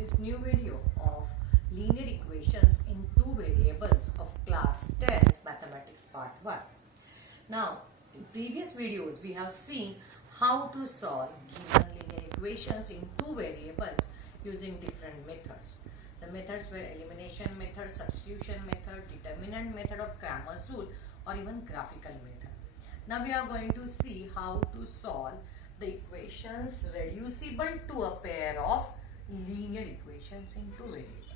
this new video of linear equations in two variables of class 10 mathematics part 1. Now, in previous videos we have seen how to solve given linear equations in two variables using different methods. The methods were elimination method, substitution method, determinant method or Cramer's rule or even graphical method. Now we are going to see how to solve the equations reducible to a pair of linear equations in two variables.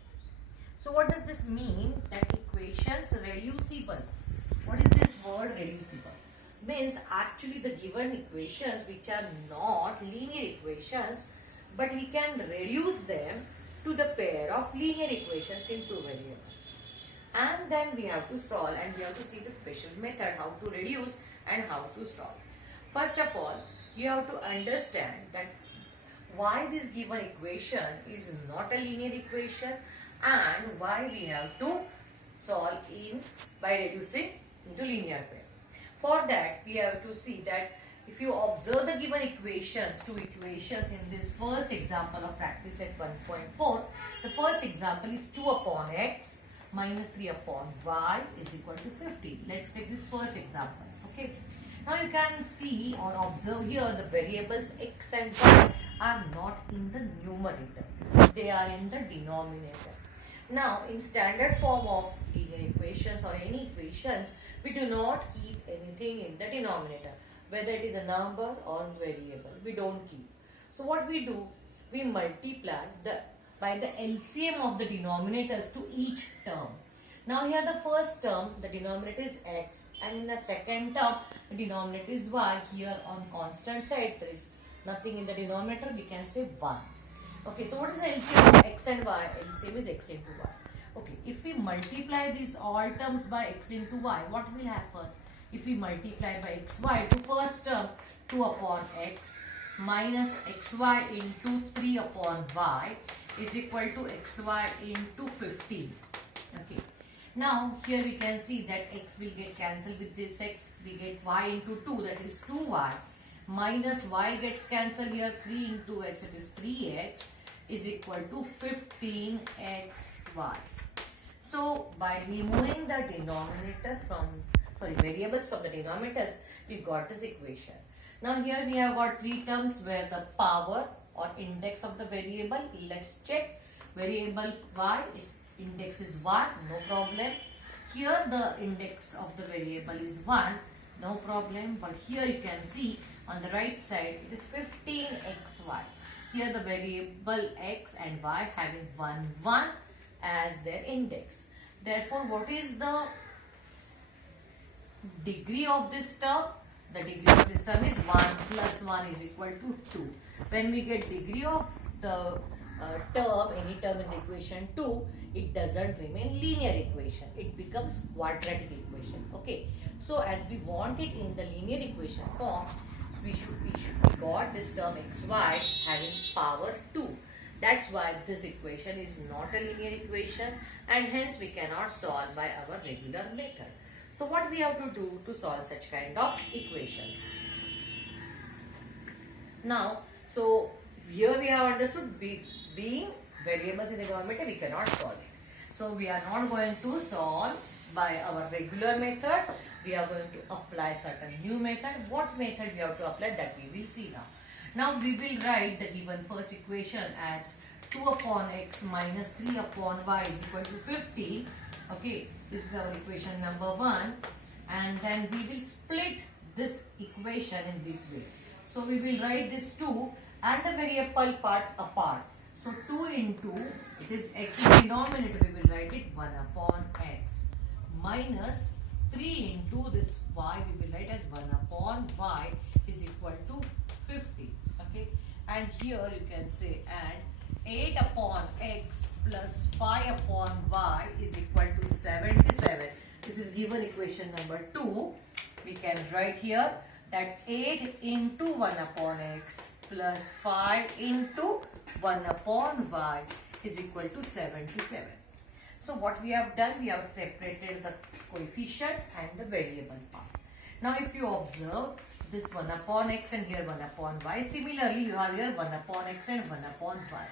So what does this mean, that equations reducible? What is this word reducible? Means actually the given equations which are not linear equations, but we can reduce them to the pair of linear equations in two variables. And then we have to solve, and we have to see the special method how to reduce and how to solve. First of all, you have to understand that why this given equation is not a linear equation and why we have to solve by reducing into linear pair. For that, we have to see that if you observe the given equations, two equations in this first example of practice at 1.4, the first example is 2 upon x minus 3 upon y is equal to 50. Let's take this first example. Okay. Now you can see or observe here the variables x and y are not in the numerator. They are in the denominator. Now in standard form of linear equations or any equations, we do not keep anything in the denominator. Whether it is a number or variable, we don't keep. So what we do, we multiply by the LCM of the denominators to each term. Now here the first term, the denominator is x, and in the second term, the denominator is y. Here on constant side, there is nothing in the denominator, we can say 1. Okay, so what is the LCM of x and y? LCM is x into y. Okay, if we multiply these all terms by x into y, what will happen? If we multiply by xy to first term 2 upon x minus xy into 3 upon y is equal to xy into 15. Okay. Now here we can see that x will get cancelled with this x, we get y into 2, that is 2y, minus y gets cancelled here, 3 into x, it is 3x, is equal to 15xy. So by removing the denominators variables from the denominators, we got this equation. Now here we have got three terms where the power or index of the variable, let's check. Variable y, its index is 1, no problem. Here the index of the variable is 1, no problem. But here you can see on the right side it is 15xy. Here the variable x and y having 1, 1 as their index. Therefore, what is the degree of this term? The degree of this term is 1 plus 1 is equal to 2. When we get degree of the term, any term in the equation 2, it doesn't remain linear equation. It becomes quadratic equation. Okay. So as we want it in the linear equation form, we got this term xy having power 2. That's why this equation is not a linear equation and hence we cannot solve by our regular method. So what we have to do to solve such kind of equations? Now, so here we have understood being variables in the denominator, we cannot solve it. So we are not going to solve by our regular method. We are going to apply certain new method. What method we have to apply, that we will see now. Now we will write the given first equation as 2 upon x minus 3 upon y is equal to 50. Okay, this is our equation number 1, and then we will split this equation in this way. So we will write this 2 and the variable part apart. So 2 into, it is x in denominator, we will write it 1 upon x minus 3 into this y, we will write as 1 upon y is equal to 50. Okay, and here you can say and 8 upon x plus 5 upon y is equal to 77. This is given equation number 2. We can write here that 8 into 1 upon x plus 5 into 1 upon y is equal to 77. So what we have done, we have separated the coefficient and the variable part. Now if you observe, this 1 upon x and here 1 upon y. Similarly, you have here 1 upon x and 1 upon y.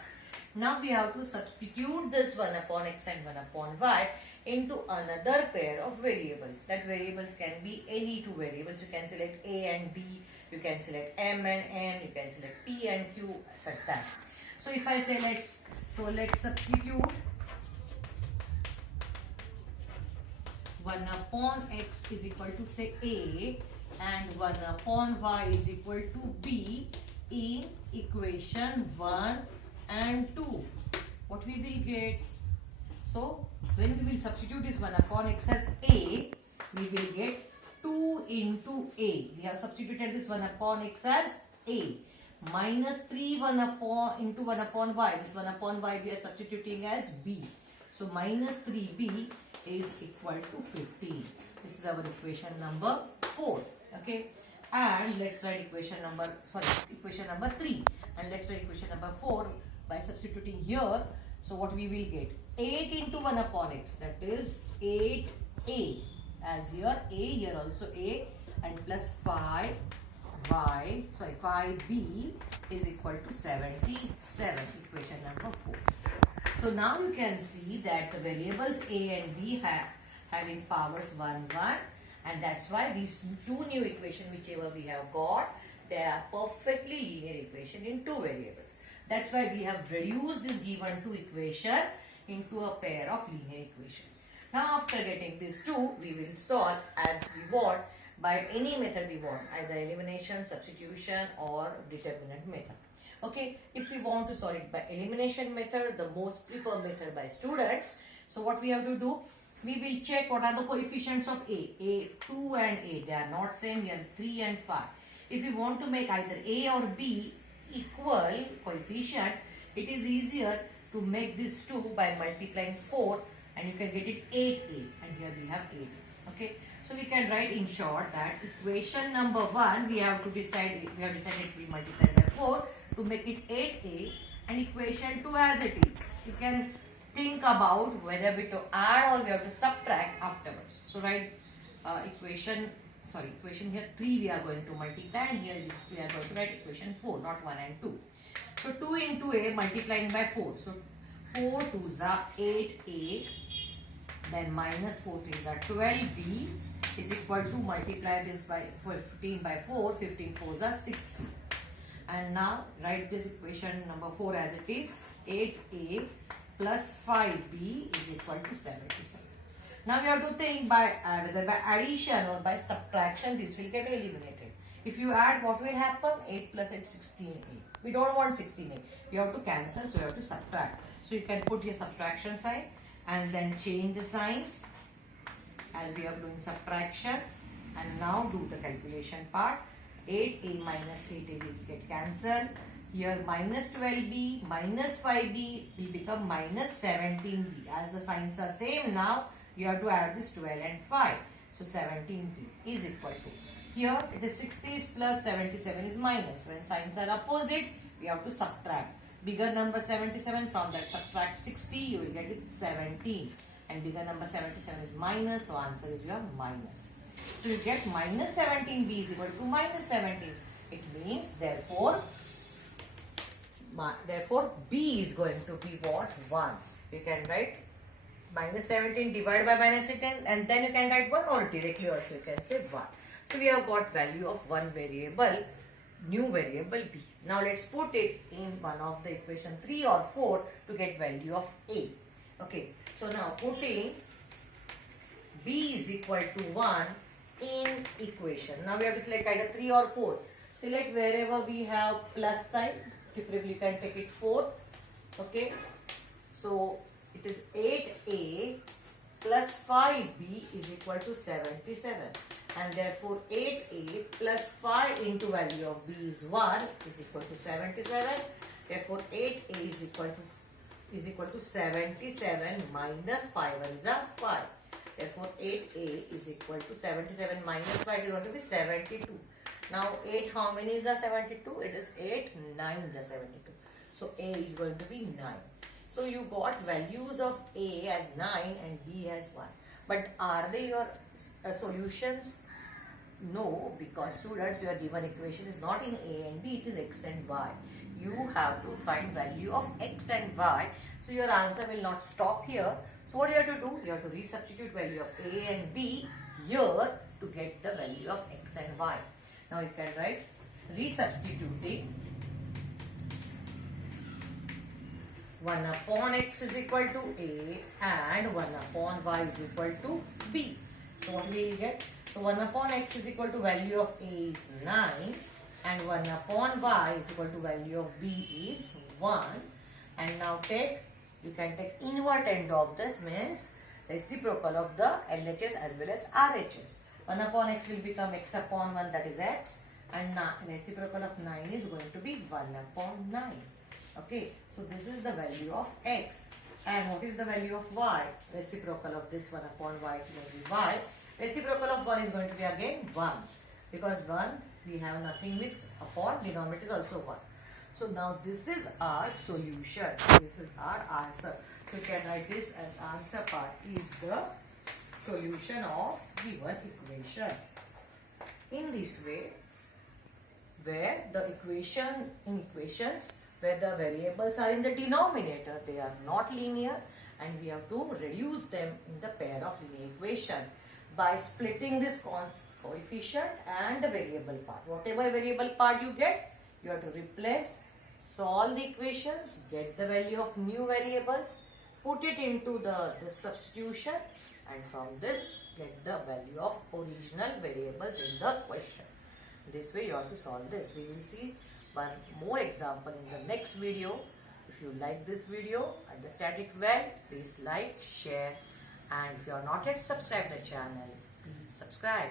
Now we have to substitute this 1 upon x and 1 upon y into another pair of variables. That variables can be any two variables. You can select a and b, you can select m and n, you can select p and q, such that. So if I say let's substitute 1 upon x is equal to say a and 1 upon y is equal to b in equation 1 and 2. What we will get? So when we will substitute this 1 upon x as a, we will get 2 into a. We have substituted this 1 upon x as a. Minus 3 1 upon into 1 upon y. This 1 upon y we are substituting as b. So minus 3b is equal to 15. This is our equation number 4. Okay. And let's write equation number 3. And let's write equation number 4 by substituting here. So what we will get? 8 into 1 upon x, that is 8a, as here a, here also a, and plus 5b is equal to 77, equation number 4. So now you can see that the variables a and b having powers 1, 1, and that's why these two new equations whichever we have got, they are perfectly linear equation in two variables. That's why we have reduced this given two equation into a pair of linear equations. Now after getting these two, we will solve as we want by any method we want, either elimination, substitution or determinant method. Okay, if we want to solve it by elimination method, the most preferred method by students. So what we have to do? We will check what are the coefficients of a. 2 and a, they are not same, here 3 and 5. If we want to make either a or b equal coefficient, it is easier to make this 2 by multiplying 4, and you can get it 8a, and here we have 8. Okay, so we can write in short that equation number 1 we have decided we multiply by 4 to make it 8a, and equation 2 as it is. You can think about whether we to add or we have to subtract afterwards. So write equation here 3 we are going to multiply, and here we are going to write equation 4, not 1 and 2. So 2 into a multiplying by 4. So 4 2s are 8a, then minus 4 3s are 12b is equal to multiply this by 15 by 4, 15 4s are 60. And now write this equation number 4 as it is, 8a plus 5b is equal to 77. Now we have to think by whether by addition or by subtraction this will get eliminated. If you add, what will happen? 8 plus 8 16a. We don't want 16a. We have to cancel, so we have to subtract. So you can put your subtraction sign and then change the signs as we are doing subtraction, and now do the calculation part. 8a minus 8a will get cancelled. Here minus 12b minus 5b will become minus 17b. As the signs are same, now you have to add this 12 and 5. So 17b is equal to, here it is 60 is plus, 77 is minus. When signs are opposite, we have to subtract. Bigger number 77, from that subtract 60, you will get it 17. And bigger number 77 is minus, so answer is your minus. So you get minus 17b is equal to minus 17. It means therefore b is going to be what? 1. You can write minus 17 divided by minus 10, and then you can write 1, or directly also you can say 1. So we have got value of one variable, new variable b. Now let's put it in one of the equation 3 or 4 to get value of a. Okay, so now putting b is equal to 1 in equation. Now we have to select either 3 or 4. Select wherever we have plus sign, preferably you can take it 4. Okay, so it is 8a plus 5b is equal to 77, and therefore 8a plus 5 into value of b is 1 is equal to 77. Therefore 8a is equal to 77 minus 5 is a 5. Therefore 8a is equal to 77 minus 5 is going to be 72. Now 8 how many is a 72? It is 8 9s are 72. So a is going to be 9. So you got values of a as 9 and b as 1. But are they your solutions? No, because students, your given equation is not in a and b, it is x and y. you have to find value of x and y. So your answer will not stop here. So what you have to do? You have to resubstitute value of a and b here to get the value of x and y. Now you can write resubstituting 1 upon x is equal to a and 1 upon y is equal to b. So what will you get? So 1 upon x is equal to value of a is 9 and 1 upon y is equal to value of b is 1. And now you can take invert end of this, means reciprocal of the LHS as well as RHS. 1 upon x will become x upon 1, that is x, and reciprocal of 9 is going to be 1 upon 9. Okay, so this is the value of x. And what is the value of y? Reciprocal of this 1 upon y will be y. Reciprocal of 1 is going to be again 1. Because 1, we have nothing with upon, denominator is also 1. So now this is our solution. This is our answer. So you can write this as answer part is the solution of given equation. In this way, where the equations where the variables are in the denominator, they are not linear, and we have to reduce them in the pair of linear equation by splitting this coefficient and the variable part. Whatever variable part you get, you have to replace, solve the equations, get the value of new variables, put it into this substitution, and from this get the value of original variables in the question. This way you have to solve this. We will see one more example in the next video. If you like this video, understand it well, please like, share, and if you are not yet subscribed to the channel, please subscribe.